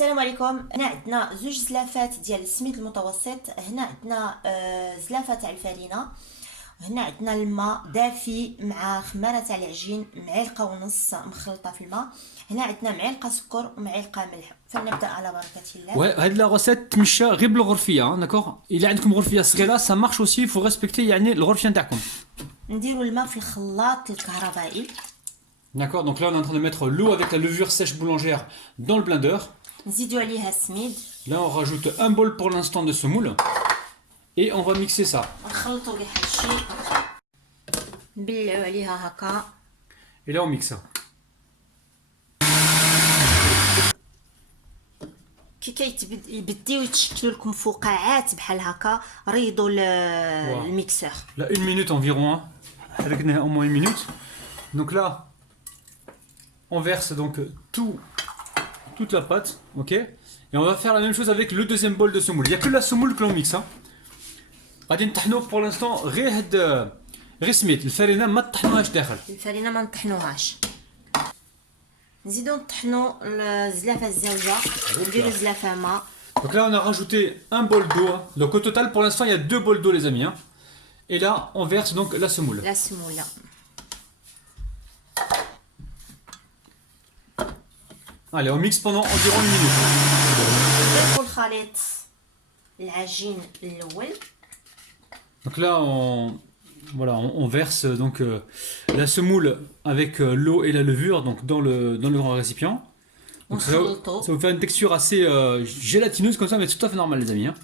السلام عليكم. هنا عندنا زوج زلافات ديال السميد المتوسط. هنا عندنا زلافه تاع الفرينه. هنا عندنا الماء دافي مع خماره تاع العجين، معلقه ونص مخلطه في الماء. هنا عندنا معلقه سكر ومعلقه ملح. فلنبدا على بركه الله. وهاد لا غوسيت تمشى غير بالغرفيه، داكوغ. الا عندكم غرفيه صغيره سا مارش اوسي، فو ريسبكتي يعني الغرفيه نتاعكم. نديروا الماء في الخلاط الكهربائي. D'accord, donc là on est en train de mettre l'eau avec la levure sèche boulangère dans le blender. نزيدوا عليها السميد. Là on rajoute un bol pour l'instant de semoule et on va mixer ça. نخلطوا كاع هادشي، نبلعوا عليها هكا. Et là on mixe ça. كي يبديو يتشكلوا لكم فقاعات بحال هكا، ريضوا الميكسور. Là une minute environ, hein. حركناها au moins une minute. Donc là on verse donc toute la pâte, ok. Et on va faire la même chose avec le deuxième bol de semoule. Il n'y a que la semoule que l'on mixe, hein. غادي نطحنوا pour l'instant غير هاد غير سميت الفرينه، ما طحنوهاش داخل. الفرينه ما نطحنوهاش. نزيدو نطحنوا الزلافه الزوجه، نديرو الزلافه ماء. Donc là on a rajouté un bol d'eau, hein. Donc au total pour l'instant il y a 2 bols d'eau les amis, hein. Et là on verse donc la semoule. لا سموله. Allez, on mixe pendant environ une minute. نضيفوا الخليط العجين الاول. Donc là on verse donc la semoule avec l'eau et la levure donc dans le grand récipient. Donc ça vous fait une texture assez gélatineuse comme ça, mais c'est tout à fait normal les amis, hein.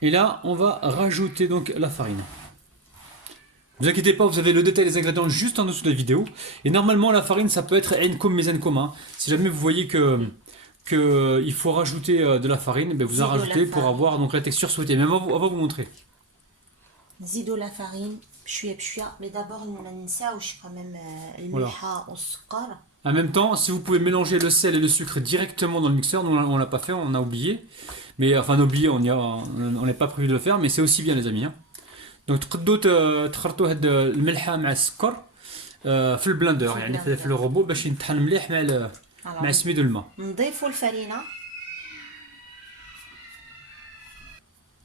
Et là on va rajouter donc la farine. Ne vous inquiétez pas, vous avez le détail des ingrédients juste en dessous de la vidéo. Et normalement la farine ça peut être enkom mezenkom, hein. Si jamais vous voyez que il faut rajouter de la farine, ben vous en rajoutez pour avoir donc la texture souhaitée. Mais on va vous montrer. نزيدوا لا فارين بشويه بشويه، مي دابور ما ننساوش كمان الملحه والسكر. En même temps, si vous pouvez mélanger le sel et le sucre directement dans le mixeur, nous on l'a pas fait, on a oublié. Mais enfin on n'est pas prévu de le faire, mais c'est aussi bien les amis, hein. Donc تقدروا تخلطوا هاد الملحه مع السكر في البلندر، يعني في الروبو باش يطحن مليح مع السميد والماء. نضيفوا الفرينه.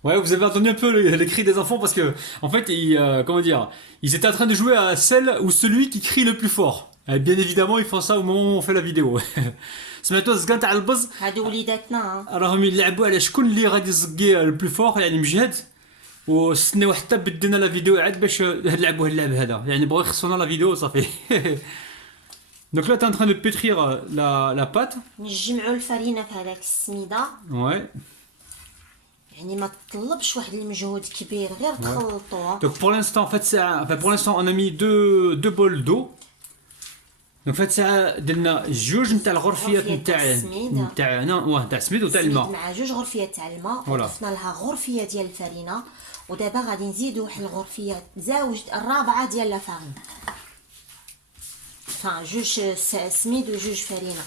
Ouais, vous avez entendu un peu les cris des enfants parce que en fait comment dire, ils étaient en train de jouer à celle ou celui qui crie le plus fort. Et bien évidemment ils font ça au moment où on fait la vidéo. سمعتوا الزقان تاع البز؟ هادو وليداتنا راهم يلعبوا على شكون اللي غادي يزقي البلو فور، يعني مجهد. واستناو حتى بدينا لا فيديو عاد باش نلعبوا اللعب هذا، يعني بغاو يخصونا لا فيديو صافي. Donc là tu es en train de pétrir la pâte. نجمعوا الفرينه في هذاك السميده. Ouais. يعني ما تطلبش واحد المجهود كبير، غير تخلطوها. Donc pour l'instant en fait pour l'instant on a mis deux bols d'eau. Donc en fait ساعه درنا جوج نتاع الغرفيات نتاعنا تاع السميد وتاع الماء، مع جوج غرفيات تاع الماء، وضفنا لها غرفيه ديال الفرينه. ودابا غادي نزيدوا واحد الغرفيه الرابعه ديال لا فارين، جوج سميد وجوج فرينه.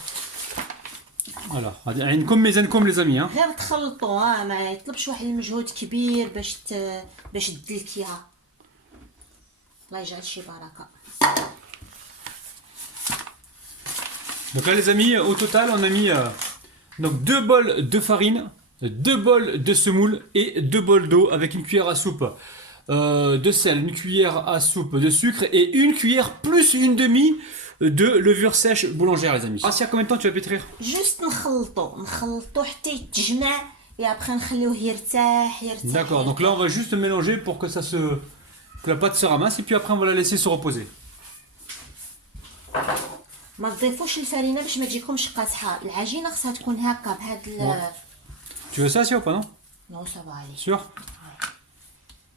فوالا غادي عندكم ميزانكم لي زامي، غير تخلطوها، ما يطلبش واحد المجهود كبير باش تدلكيها. الله يجعل شي بركه. Donc là les amis, au total on a mis donc 2 bols de farine, 2 bols de semoule et 2 bols d'eau avec une cuillère à soupe de sel, une cuillère à soupe de sucre et une cuillère plus une demi de levure sèche boulangère les amis. Ah, c'est à combien de temps tu vas pétrir? Juste نخلطو حتى يتجمع، et après نخليوه يرتاح. D'accord, donc là on va juste mélanger pour que que la pâte se ramasse et puis après on va la laisser se reposer. ما تضيفوش الفرينه باش ما تجيكمش قاصحه. العجينه خصها تكون هكا بهاد Tu veux ça, si ou pas, non? Non, ça va aller. Sûr?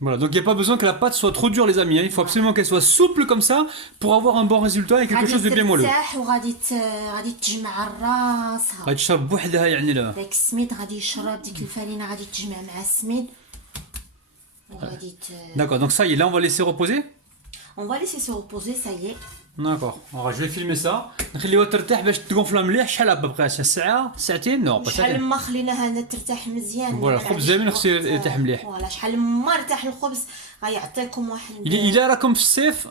Voilà, donc il n'y a pas besoin que la pâte soit trop dure les amis, hein. Il faut absolument qu'elle soit souple comme ça pour avoir un bon résultat et quelque chose de bien moelleux. غادي تجمع راسها. غادي تشرب بوحدها يعني لا. داك السميد غادي يشرب، ديك الفرينه غادي تجمع مع السميد وغادي D'accord, donc ça y est, là on va laisser reposer. On va laisser se reposer, ça y est. D'accord, alors je vais filmer ça. نخليوها ترتاح باش تغونفلا مليح. شحال هكا بقى؟ ساعة ساعتين؟ نو با شحال ما خليناها ترتاح مزيان. فوالا الخبز زامن خصو يرتاح مليح. فوالا شحال ما ارتاح الخبز غيعطيكم واحد. إلا راكم في الصيف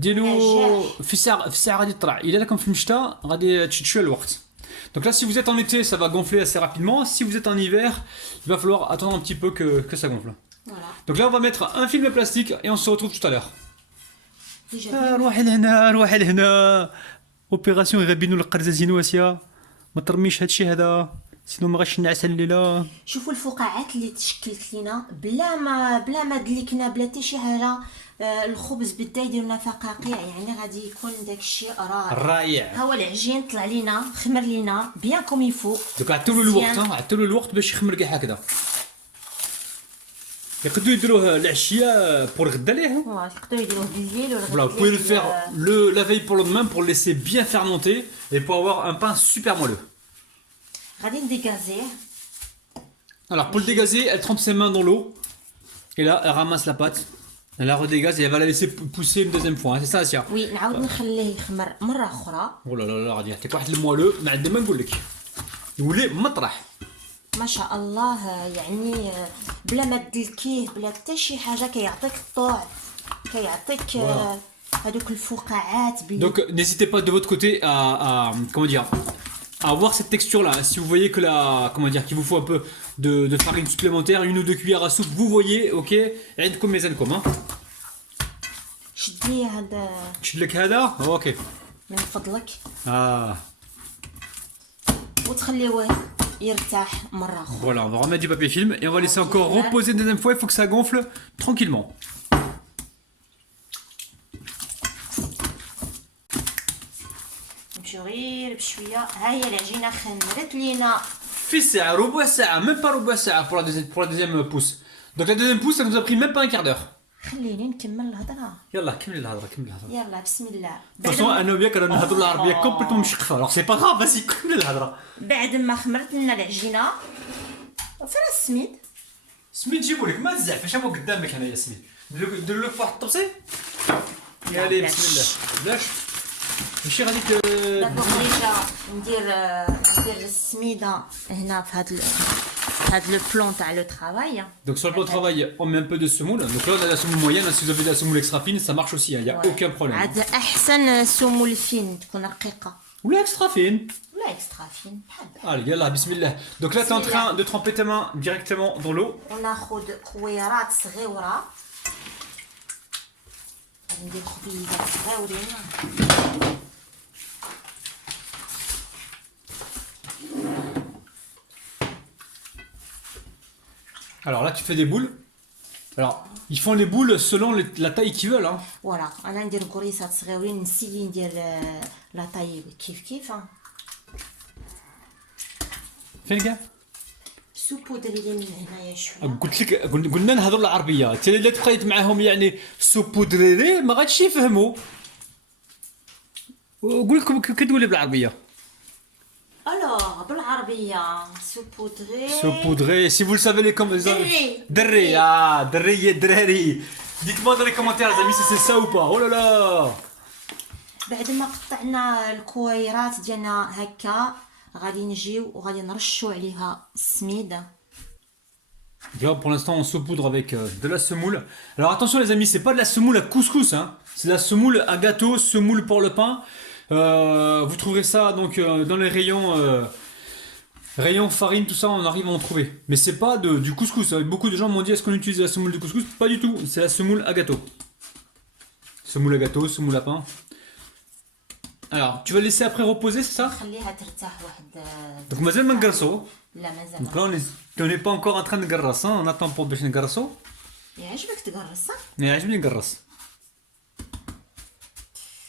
ديروا في ساعة غادي تطلع. إلا راكم في الشتاء غادي تشد شوية الوقت. Donc là, si vous êtes en été, ça va gonfler assez rapidement. Si vous êtes en hiver, il va falloir attendre un petit peu que ça gonfle. Voilà. Donc là, on va mettre un film plastique et on se retrouve tout à l'heure. déjà روح لهنا اوبيراسيون يغبنوا القرزازينو اسيا ما ترميش هادشي هذا سينو ما غاش نعس الليله. شوفوا الفقاعات اللي تشكلت لينا بلا ما دلكنا بلا حتى شي حاجه. الخبز بدا يدير لنا فقاقيع، يعني غادي يكون داك الشيء رائع. ها هو العجين طلع لينا خمر لينا بيان كوم يفو. دوك عطيو الوقت، عطيو الوقت باش يخمر كاع هكذا. يقدروا يديروه العشيه بور غدا ليه. يقدروا يديروه بالليل ولا Voilà, vous pouvez le faire la veille pour le lendemain pour le laisser bien fermenter et pour avoir un pain super moelleux. غادي نديكازيه. Alors pour le dégazer, elle trempe ses mains dans l'eau et là elle ramasse la pâte, elle la redégaze et elle va la laisser pousser une deuxième fois, hein. C'est ça Asia? وي نعاود نخليه يخمر مره اخرى. Oh là là là غادي يعطيك واحد الموالو ما عندنا ما نقول لك يولي مطرح. ما شاء الله، يعني بلا ما تدلكيه بلا حتى شي حاجه كيعطيك الطوع، كيعطيك هذوك الفقاعات. Donc n'hésitez pas de votre côté à comment dire à avoir cette texture là. Si vous voyez que qu'il vous faut un peu de farine supplémentaire, 1 ou 2 cuillères à soupe, vous voyez, ok, عندكم ميزانكم hein. شد لي هذا شد لك هذا اوكي من فضلك وتخليوه يرتاح مره اخرى. Voilà, on va remettre du papier film et on va laisser encore reposer une deuxième fois. Il faut que ça gonfle tranquillement. نمشيو غير بشويه. ها هي العجينه خمرت لينا في ساعة ربع ساعة, même pas ربع ساعة pour la deuxième pousse. Donc la deuxième pousse, ça nous a pris même pas un quart d'heure. خليني نكمل الهضره. يلا كملي الهضرة كملي الهضرة. يلا بسم الله. De toute façon انا وياك رانا نهضروا العربية complètement مشقفة. Alors c'est pas grave, vas-y كملي الهضرة. بعد ما خمرت لنا العجينه فين السميد؟ سميد جيبوا لك ما تزعفش هو قدامك هنا يا سميد. نديروا لك واحد الطبسي. يا لي بسم الله. بلاش ماشي غادي دابا ديجا ندير السميده هنا في هاد لو بلون تاع لو ترافاي. Donc sur le plan de travail, on met un peu de semoule. Donc là on a la semoule moyenne, si vous avez de la semoule extra fine, ça marche aussi, il n'y a aucun problème. عاد احسن سمول فين تكون رقيقه Ou la extra fine. ولا اكسترا فين بحال. Allez, yallah, bismillah. Donc là tu es en train de tremper tes mains directement dans l'eau. وناخذ كويرات صغيره. ندير خبيزات صغيورين. Alors là tu fais des boules. Alors ils font les boules selon la taille qu'ils veulent hein. فوالا انا ندير كريسات صغيورين، نسيي ندير لا طاي كيف فين كاع؟ سوبودري لي من هنايا شويه. قلت لك قلنا نهضروا العربيه، انت الا تبقيت معاهم يعني سوبودريري ما غاديش يفهموا. قول لكم كتقولي بالعربيه. Alors, بالعربية saupoudrer, si vous le savez les commentaires. دري دري دراري. Dites-moi dans les commentaires les amis si c'est ça ou pas. Oh là là. بعد ما قطعنا الكويرات ديالنا هكا غادي نجيو وغادي نرشوا عليها السميد. Pour l'instant on saupoudre avec de la semoule. Alors attention les amis, c'est pas de la semoule à couscous hein. C'est de la semoule à gâteau, semoule pour le pain. Vous trouverez ça donc dans les rayons farine, tout ça, on arrive à en trouver. Mais c'est pas du couscous. Beaucoup de gens m'ont dit est-ce qu'on utilise la semoule de couscous? Pas du tout, c'est la semoule à gâteau. Semoule à gâteau, semoule à pain. Alors, tu vas laisser après reposer, c'est ça? Donc mazal ma ngarso. Donc là on n'est pas encore en train de garras, hein. On attend pour باش نقرصو. يعجبك تقرص؟ يعجبني نقرص.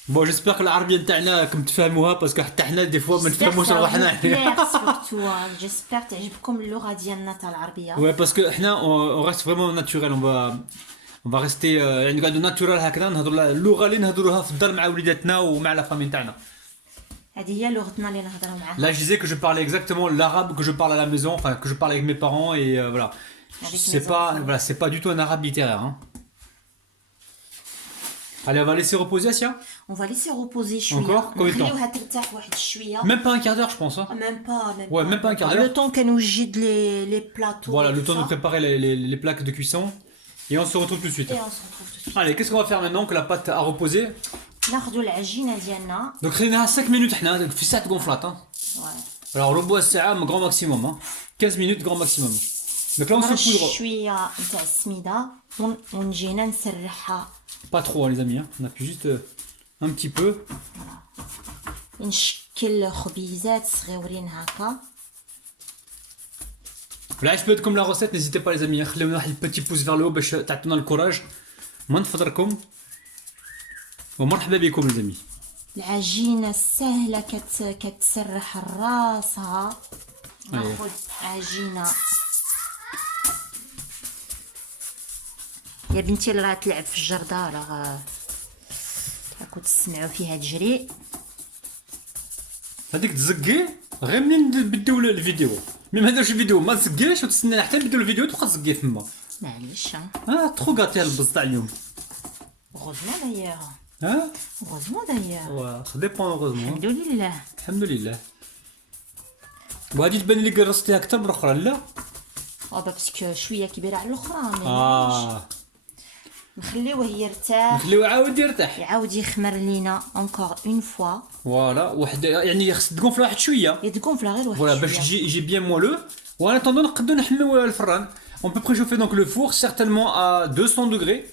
بون جيسبر كو العربيه نتاعنا راكم تفهموها باسكو حتى حنا دي فوا ما نفهموش روحنا. جيسبر تعجبكم اللغه ديالنا تاع العربيه. Ouais parce que حنا on reste vraiment naturel, on va rester يعني قاعدين ناتورال هكذا نهضروا اللغه اللي نهضروها في الدار مع وليداتنا ومع لا فامي نتاعنا. هذه هي لغتنا اللي نهضروا معاها. Là je disais que je parlais exactement l'arabe que je parle à la maison, enfin que je parle avec mes parents et voilà. C'est pas du tout un arabe littéraire hein. Allez, on va laisser reposer Asia. On va laisser reposer شويه. Encore combien de temps? نخليوها ترتاح واحد شويه. Même pas un quart d'heure je pense hein. Même pas un quart d'heure. Le temps qu'elle nous gîte les plateaux. Voilà, le temps de préparer les plaques de cuisson et on se retrouve tout de suite. Allez, qu'est-ce qu'on va faire maintenant que la pâte a reposé? ناخذوا العجينه ديالنا. Donc خليناها 5 minutes حنا في ساعه gonflate hein. Alors ربع ساعة grand maximum, hein. 15 minutes grand maximum. Donc là on se poudre. شويه نتاع السميده ونجينا نسرحها. Pas trop, hein, les amis, hein. On appuie juste un petit peu. نشكل خبيزات صغيورين هكا. Là, je peux être comme la recette, n'hésitez pas les amis, خليونا واحد petit pouce vers le haut باش تعطونا الكوراج. من فضلكم ومرحبا بكم les amis. العجينه سهله كتسرح راسها. ناخذ عجينه يا بنتي اللي راه تلعب في الجرده راه راكم تسمعوا فيها تجري. هذيك تزكي غير منين نبداو الفيديو، مي ما دارش الفيديو ما تزكيش وتستنى حتى نبداو الفيديو تبقى تزكي فما. معليش ترو غاتي البز تاع اليوم. غوزمون دايوغ. غوزمون سا دايوغ. ديبون غوزمون. الحمد لله. الحمد لله. وهادي تبان لي قرصتيها اكثر من الاخرى لا؟ باسكو شويه كبيره على الاخرى ما نخليوه يرتاح. نخليوه عاود يرتاح. يعاود يخمر لينا اونكور اون فوا. فوالا واحد يعني خص تقونفلا واحد شويه. يتقونفلا غير واحد شويه. فوالا باش يجي بيان مولو. وانا طوندو نقدروا نحميو الفران. On peut préchauffer donc le four certainement à 200 degrés.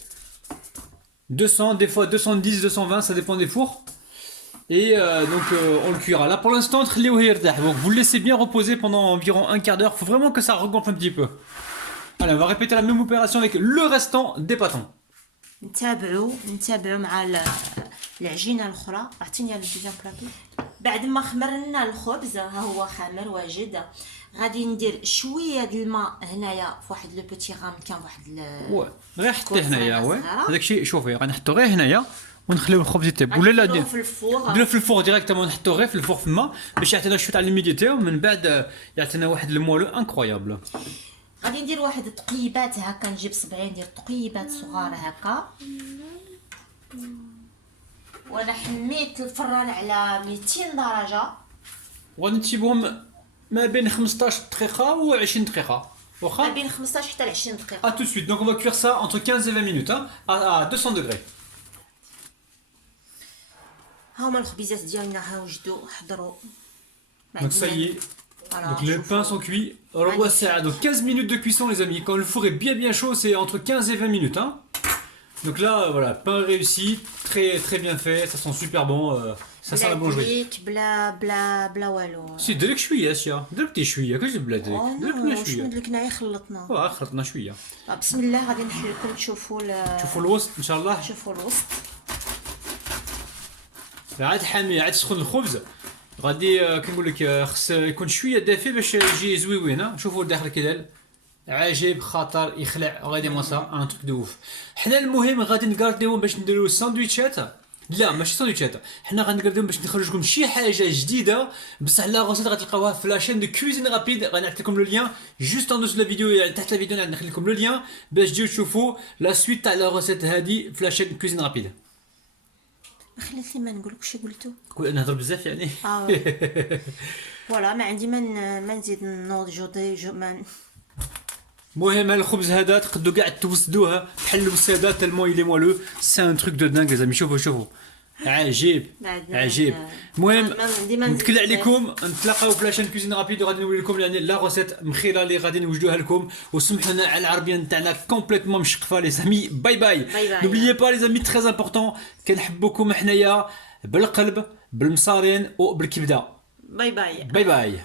200, des fois 210, 220, ça dépend des fours. Et donc on le cuira. Là pour l'instant, donc vous le laissez bien reposer pendant environ un quart d'heure. Il faut vraiment que ça regonfle un petit peu. Allez, on va répéter la même opération avec le restant des pâtons. نتابعوا مع العجينه الاخرى. اعطيني الدوزيام بلاطو. بعد ما خمرنا الخبز ها هو خامر واجد، غادي ندير شويه د الماء هنايا في واحد لو بوتي غامكان واحد غير حطيه هنايا هذاك الشيء. شوفي غنحطو غير هنايا ونخليو الخبز يطيب ولا لا نديرو في الفور ديريكتومون. نحطو غير في الفور فما باش يعطينا شويه تاع ليميديتي ومن بعد يعطينا واحد المولو انكرويابل. غادي ندير واحد التقيبات هكا، نجيب صبعين ندير تقيبات صغار هكا. وانا حميت الفران على 200 درجه وغادي نسيبهم ما بين 15 دقيقه و 20 دقيقه واخا. ما بين 15 حتى ل 20 دقيقه. tout de suite. Donc on va cuire ça entre 15 et 20 minutes, hein, à 200 degrés. هاهما الخبيزات ديالنا ها وجدوا حضروا. Donc ça y est. Donc les pains sont cuits. Donc 15 minutes de cuisson les amis. Quand le four est bien chaud, c'est entre 15 et 20 minutes, hein. Donc là voilà, pain réussi, très bien fait, ça sent super bon, ça sent la boulangerie. بلا والو. سي درك شويه اشياء، دركتي شويه كاش بلا درك. دركنا شويه. دركنا خلطنا. خلطنا شويه. بسم الله غادي نحل لكم تشوفوا الوسط ان شاء الله. شوفوا الوسط. عاد حامي عاد سخن الخبز. غادي كنقول لك خص يكون شويه دافي باش يجي زويوين. شوفوا الداخل كي داير عجيب خاطر يخلع غادي موسا ان تروك دو اوف. حنا المهم غادي نكارديوهم باش نديرو ساندويتشات. لا ماشي ساندويتشات، حنا غنكارديوهم باش نخرج لكم شي حاجه جديده بصح لا غوسيت غتلقاوها في لاشين دو كوزين رابيد. غنعطي لكم لو لين جوست اون دوس لا فيديو، يعني تحت لا فيديو نخلي لكم لو لين باش تجيو تشوفوا لا سويت تاع لا غوسيت هادي في لاشين كوزين رابيد. خليت لي ما نقول لك شي قلتو. قول نهضر بزاف يعني. فوالا ما عندي ما نزيد نوض جو ما. المهم الخبز هذا تقدروا كاع توسدوه بحال الوساده تالمون يلي مولو. سي ان تروك دو دانغ لي زامي. شوفوا عجيب. المهم نتكل عليكم، نتلاقاو في لاشين كوزين رابيد وغادي نوري لكم يعني لا غوسيت مخيره اللي غادي نوجدوها لكم. وسمحوا لنا على العربيه نتاعنا كومبليتمون مشقفه لي زامي. باي باي. نوبليي با لي زامي تري امبورطون، كنحبوكم حنايا بالقلب بالمصارين وبالكبده. باي باي. باي باي.